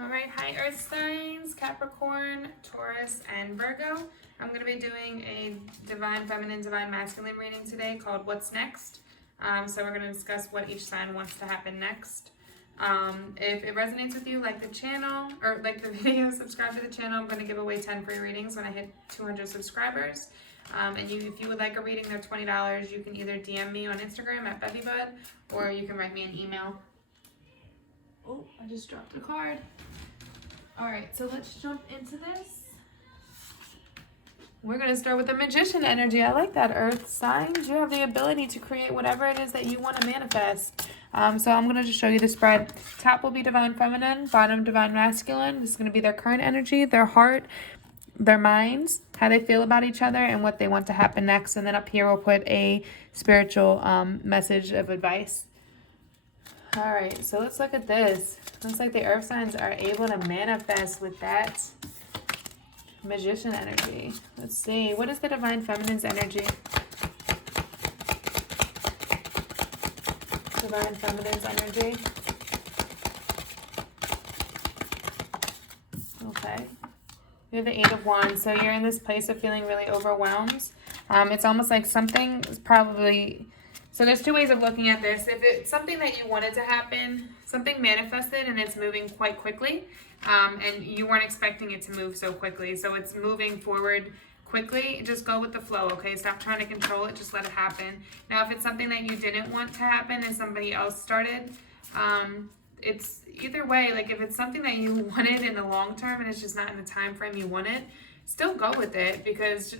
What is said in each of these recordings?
All right, hi Earth signs, Capricorn, Taurus, and Virgo. I'm going to be doing a Divine Feminine, Divine Masculine reading today called What's Next. So we're going to discuss what each sign wants to happen next. If it resonates with you, like the channel, or like the video, subscribe to the channel. I'm going to give away 10 free readings when I hit 200 subscribers. If you would like a reading, they're $20. You can either DM me on Instagram at bevybud, or you can write me an email. Oh, I just dropped a card. All right, so let's jump into this. We're going to start with the Magician energy. I like that, Earth signs. You have the ability to create whatever it is that you want to manifest. So I'm going to just show you the spread. Top will be Divine Feminine, bottom Divine Masculine. This is going to be their current energy, their heart, their minds, how they feel about each other, and what they want to happen next. And then up here we'll put a spiritual message of advice. All right, so let's look at this. Looks like the Earth signs are able to manifest with that Magician energy. Let's see. What is the Divine Feminine's energy? Divine Feminine's energy. Okay. We have the Eight of Wands. So you're in this place of feeling really overwhelmed. It's almost like something is probably... So there's two ways of looking at this. If it's something that you wanted to happen, something manifested and it's moving quite quickly, and you weren't expecting it to move so quickly, so it's moving forward quickly, just go with the flow, okay? Stop trying to control it, just let it happen. Now, if it's something that you didn't want to happen and somebody else started, it's either way. Like if it's something that you wanted in the long term and it's just not in the time frame you wanted, still go with it, because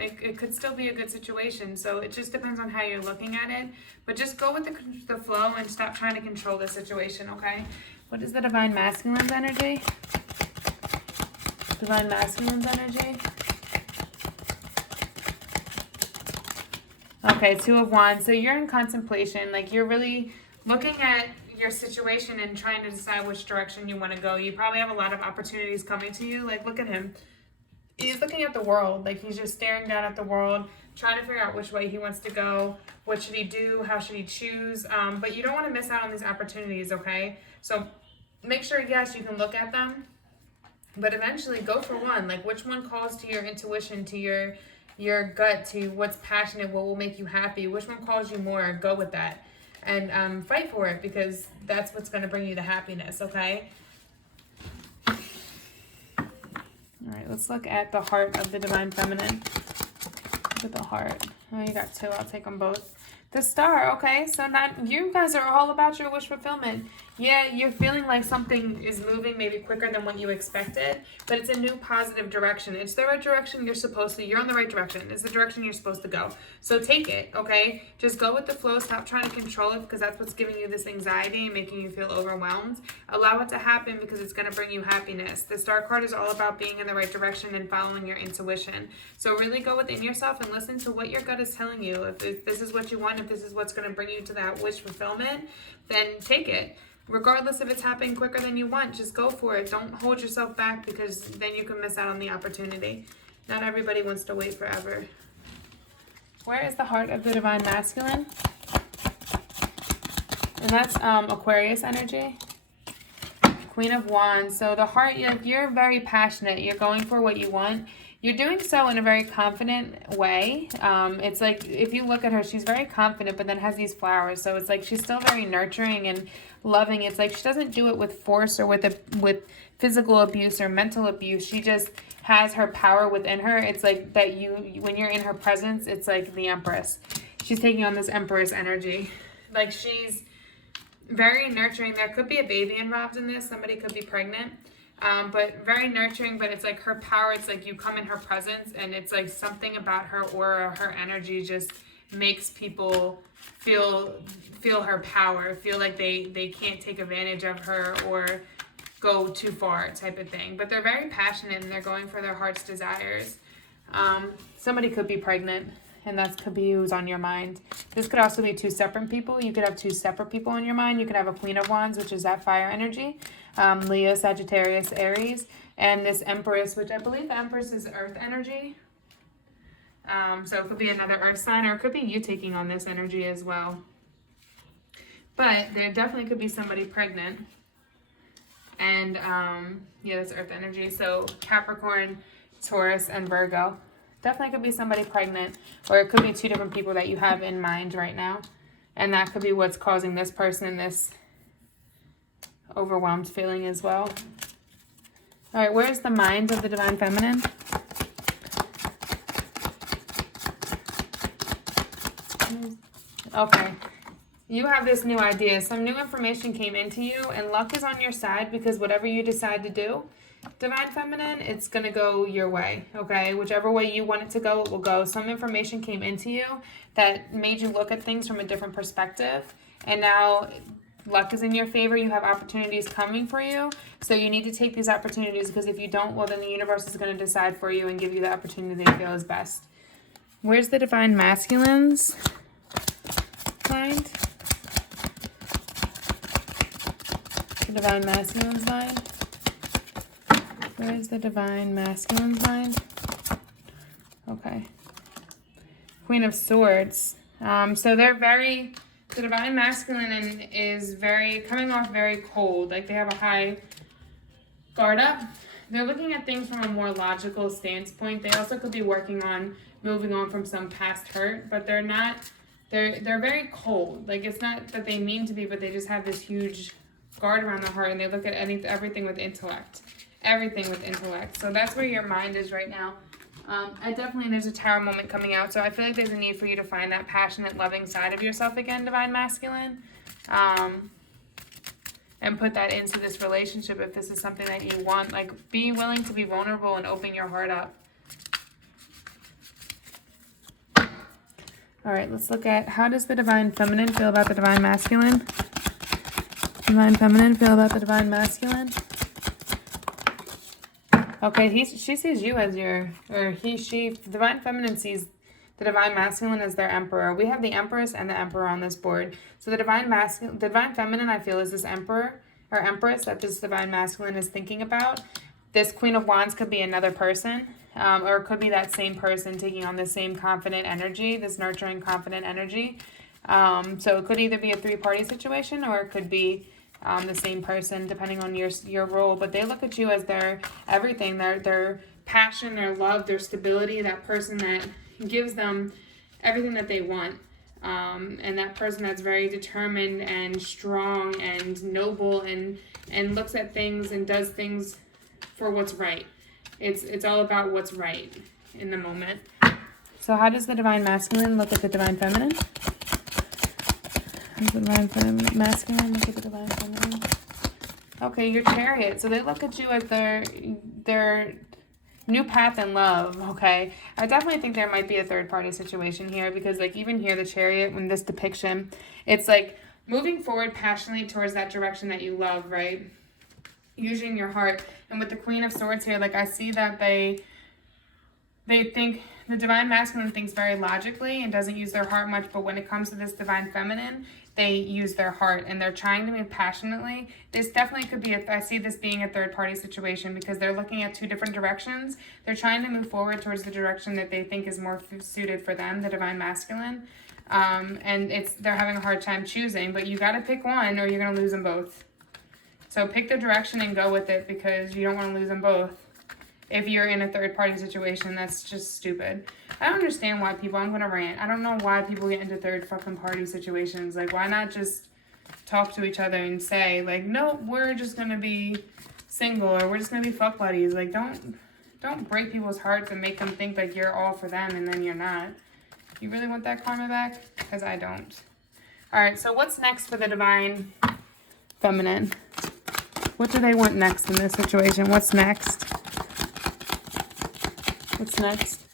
it could still be a good situation. So it just depends on how you're looking at it. But just go with the flow and stop trying to control the situation, okay? What is the Divine Masculine's energy? Divine Masculine's energy. Okay, Two of Wands. So you're in contemplation. Like you're really looking at your situation and trying to decide which direction you want to go. You probably have a lot of opportunities coming to you. Like look at him. He's looking at the world, like he's just staring down at the world, trying to figure out which way he wants to go, what should he do, how should he choose, but you don't want to miss out on these opportunities, okay? So make sure, yes, you can look at them, but eventually go for one. Like which one calls to your intuition, to your gut, to what's passionate, what will make you happy, which one calls you more, go with that, and fight for it, because that's what's going to bring you the happiness, okay? All right, let's look at the heart of the Divine Feminine. Look at the heart. Oh, you got two. I'll take them both. The Star, okay. So not, you guys are all about your wish fulfillment. Yeah, you're feeling like something is moving maybe quicker than what you expected, but it's a new positive direction. It's the right direction you're supposed to. You're on the right direction. It's the direction you're supposed to go. So take it, okay? Just go with the flow. Stop trying to control it, because that's what's giving you this anxiety and making you feel overwhelmed. Allow it to happen, because it's going to bring you happiness. The Star card is all about being in the right direction and following your intuition. So really go within yourself and listen to what your gut is telling you. If this is what you want, if this is what's going to bring you to that wish fulfillment, then take it. Regardless if it's happening quicker than you want, just go for it. Don't hold yourself back, because then you can miss out on the opportunity. Not everybody wants to wait forever. Where is the heart of the Divine Masculine? And that's Aquarius energy. Queen of Wands. So the heart, you're very passionate. You're going for what you want. You're doing so in a very confident way. It's like, if you look at her, she's very confident, but then has these flowers. So it's like she's still very nurturing and loving. It's like she doesn't do it with force or with physical abuse or mental abuse. She just has her power within her. It's like that when you're in her presence, it's like the Empress. She's taking on this Empress energy. Like she's very nurturing. There could be a baby involved in this. Somebody could be pregnant. But very nurturing, but it's like her power, it's like you come in her presence, and it's like something about her aura, her energy just makes people feel her power, feel like they can't take advantage of her or go too far type of thing. But they're very passionate, and they're going for their heart's desires. Somebody could be pregnant, and that could be who's on your mind. This could also be two separate people. You could have two separate people on your mind. You could have a Queen of Wands, which is that fire energy. Leo, Sagittarius, Aries, and this Empress, which I believe the Empress is earth energy. So it could be another earth sign, or it could be you taking on this energy as well. But there definitely could be somebody pregnant. And And yeah, that's earth energy. So Capricorn, Taurus, and Virgo. Definitely could be somebody pregnant, or it could be two different people that you have in mind right now. And that could be what's causing this person this overwhelmed feeling as well. All right, where's the mind of the Divine Feminine? Okay. You have this new idea. Some new information came into you, and luck is on your side because whatever you decide to do, Divine Feminine, it's going to go your way, okay? Whichever way you want it to go, it will go. Some information came into you that made you look at things from a different perspective, and now luck is in your favor. You have opportunities coming for you, so you need to take these opportunities, because if you don't, well, then the universe is going to decide for you and give you the opportunity they feel is best. Where's the Divine Masculine's mind? The Divine Masculine's mind? Where's the Divine Masculine's mind? Okay. Queen of Swords. So they're very, the Divine Masculine is very, coming off very cold. Like they have a high guard up. They're looking at things from a more logical standpoint. They also could be working on moving on from some past hurt, but they're not, they're very cold. Like it's not that they mean to be, but they just have this huge guard around the heart, and they look at everything with intellect. Everything with intellect. So that's where your mind is right now. There's a Tower moment coming out, so I feel like there's a need for you to find that passionate, loving side of yourself again, Divine Masculine, and put that into this relationship if this is something that you want. Like, be willing to be vulnerable and open your heart up. All right, let's look at, how does the Divine Feminine feel about the Divine Masculine? Divine Feminine feel about the Divine Masculine? Okay, she sees you as your, the Divine Feminine sees the Divine Masculine as their Emperor. We have the Empress and the Emperor on this board. So the Divine Feminine, I feel, is this Emperor or Empress that this Divine Masculine is thinking about. This Queen of Wands could be another person, or it could be that same person taking on the same confident energy, this nurturing, confident energy. So it could either be a three-party situation, or it could be the same person, depending on your role. But they look at you as their everything, their passion, their love, their stability, that person that gives them everything that they want, and that person that's very determined and strong and noble, and looks at things and does things for what's right. It's all about what's right in the moment. So how does the Divine Masculine look at the Divine Feminine? The Divine Masculine, look at the Divine Feminine. Okay, your Chariot. So they look at you as their new path in love, okay? I definitely think there might be a third-party situation here, because, like, even here, the Chariot, in this depiction, it's like moving forward passionately towards that direction that you love, right? Using your heart. And with the Queen of Swords here, like, I see that they think, the Divine Masculine thinks very logically and doesn't use their heart much, but when it comes to this Divine Feminine, they use their heart, and they're trying to move passionately. This definitely could be, I see this being a third-party situation, because they're looking at two different directions. They're trying to move forward towards the direction that they think is more suited for them, the Divine Masculine. And they're having a hard time choosing, but you got to pick one or you're going to lose them both. So pick the direction and go with it, because you don't want to lose them both. If you're in a third-party situation, that's just stupid. I don't understand why people, I'm going to rant. I don't know why people get into third-fucking-party situations. Like, why not just talk to each other and say, like, no, we're just going to be single, or we're just going to be fuck buddies. Like, don't break people's hearts and make them think like you're all for them and then you're not. You really want that karma back? Because I don't. All right, so what's next for the Divine Feminine? What do they want next in this situation? What's next? What's next?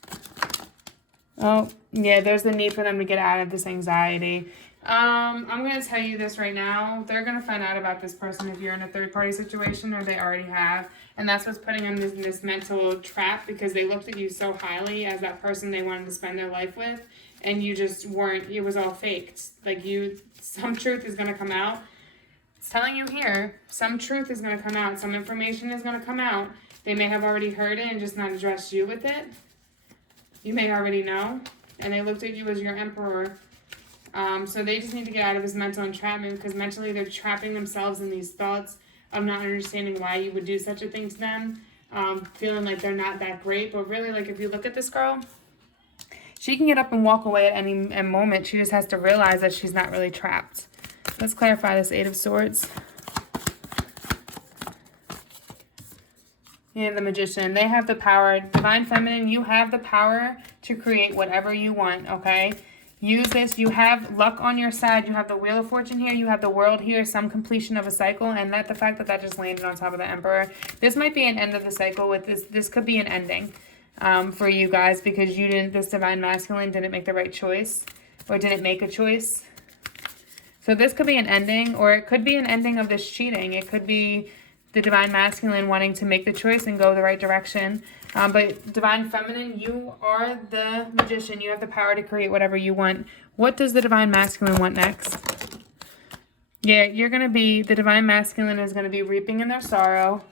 Oh, yeah, there's the need for them to get out of this anxiety. I'm going to tell you this right now. They're going to find out about this person if you're in a third-party situation, or they already have. And that's what's putting them in this mental trap, because they looked at you so highly as that person they wanted to spend their life with, and you just weren't. It was all faked. Like, some truth is going to come out. It's telling you here, some truth is going to come out. Some information is going to come out. They may have already heard it and just not addressed you with it. You may already know. And they looked at you as your Emperor. So they just need to get out of this mental entrapment, because mentally they're trapping themselves in these thoughts of not understanding why you would do such a thing to them, feeling like they're not that great. But really, like, if you look at this girl, she can get up and walk away at any moment. She just has to realize that she's not really trapped. Let's clarify this Eight of Swords. And the Magician. They have the power. Divine Feminine, you have the power to create whatever you want, okay? Use this. You have luck on your side. You have the Wheel of Fortune here. You have the World here. Some completion of a cycle. And the fact that that just landed on top of the Emperor. This might be an end of the cycle with this. This could be an ending for you guys, because this Divine Masculine didn't make the right choice, or didn't make a choice. So this could be an ending, or it could be an ending of this cheating. It could be the Divine Masculine wanting to make the choice and go the right direction. But Divine Feminine, you are the Magician. You have the power to create whatever you want. What does the Divine Masculine want next? Yeah, the Divine Masculine is going to be reaping in their sorrow.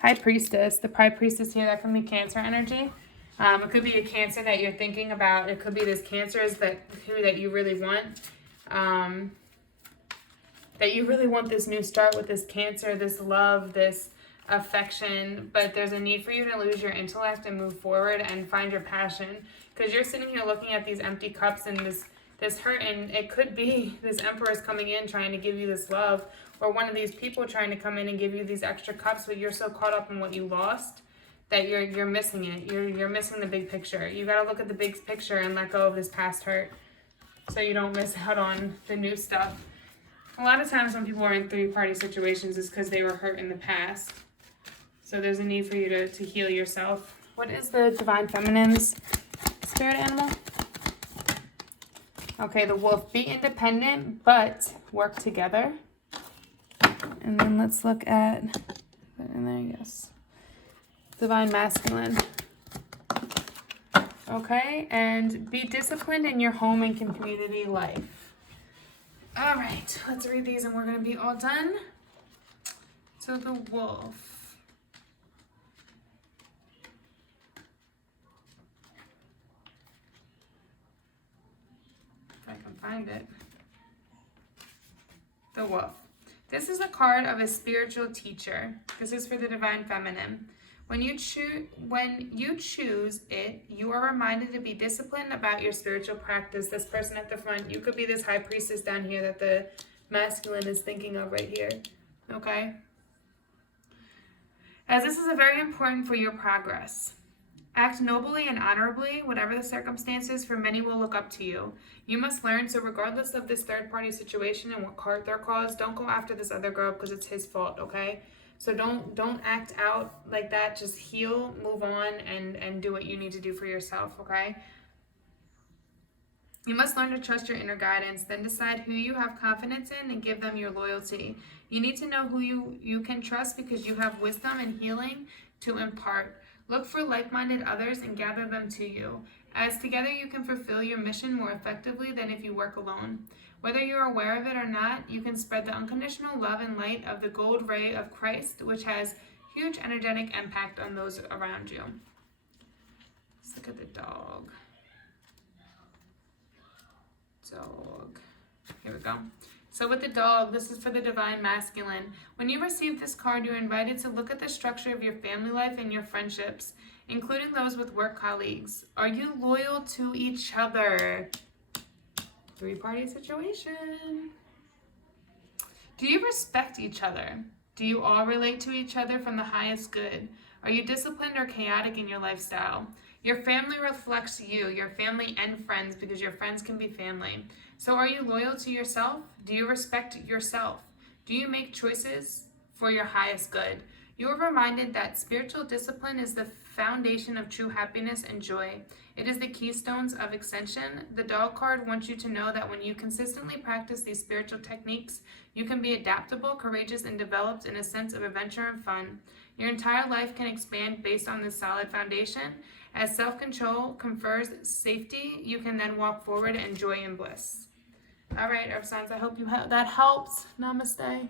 High Priestess. The High Priestess here, that can be Cancer energy. It could be a Cancer that you're thinking about. It could be this Cancer that you really want. That you really want this new start with this Cancer, this love, this affection, but there's a need for you to lose your intellect and move forward and find your passion, because you're sitting here looking at these empty cups and this hurt, and it could be this Emperor is coming in trying to give you this love, or one of these people trying to come in and give you these extra cups, but you're so caught up in what you lost that you're missing it. You're missing the big picture. You got to look at the big picture and let go of this past hurt so you don't miss out on the new stuff. A lot of times when people are in three-party situations, it's because they were hurt in the past. So there's a need for you to heal yourself. What is the Divine Feminine's spirit animal? Okay, the Wolf. Be independent, but work together. And then let's look at, put it in there, yes. Divine Masculine. Okay, and be disciplined in your home and community life. All right, let's read these and we're going to be all done. So the Wolf. If I can find it. The Wolf. This is a card of a spiritual teacher. This is for the Divine Feminine. When you choose it, you are reminded to be disciplined about your spiritual practice. This person at the front, you could be this High Priestess down here that the Masculine is thinking of right here, okay? As this is very important for your progress. Act nobly and honorably, whatever the circumstances, for many will look up to you. You must learn, so regardless of this third-party situation and what card they're caused, don't go after this other girl because it's his fault, okay? So don't act out like that. Just heal, move on, and do what you need to do for yourself, okay? You must learn to trust your inner guidance, then decide who you have confidence in and give them your loyalty. You need to know who you can trust because you have wisdom and healing to impart. Look for like-minded others and gather them to you, as together you can fulfill your mission more effectively than if you work alone. Whether you're aware of it or not, you can spread the unconditional love and light of the gold ray of Christ, which has huge energetic impact on those around you. Let's look at the dog. Here we go. So with the dog, this is for the Divine Masculine. When you receive this card, you're invited to look at the structure of your family life and your friendships, including those with work colleagues. Are you loyal to each other? Three-party situation. Do you respect each other? Do you all relate to each other from the highest good? Are you disciplined or chaotic in your lifestyle? Your family reflects you, your family and friends, because your friends can be family. So are you loyal to yourself? Do you respect yourself? Do you make choices for your highest good? You are reminded that spiritual discipline is the foundation of true happiness and joy. It is the keystones of ascension. The dog card wants you to know that when you consistently practice these spiritual techniques, you can be adaptable, courageous, and developed in a sense of adventure and fun. Your entire life can expand based on this solid foundation. As self-control confers safety, you can then walk forward in joy and bliss. All right, Earth signs, I hope that helps. Namaste.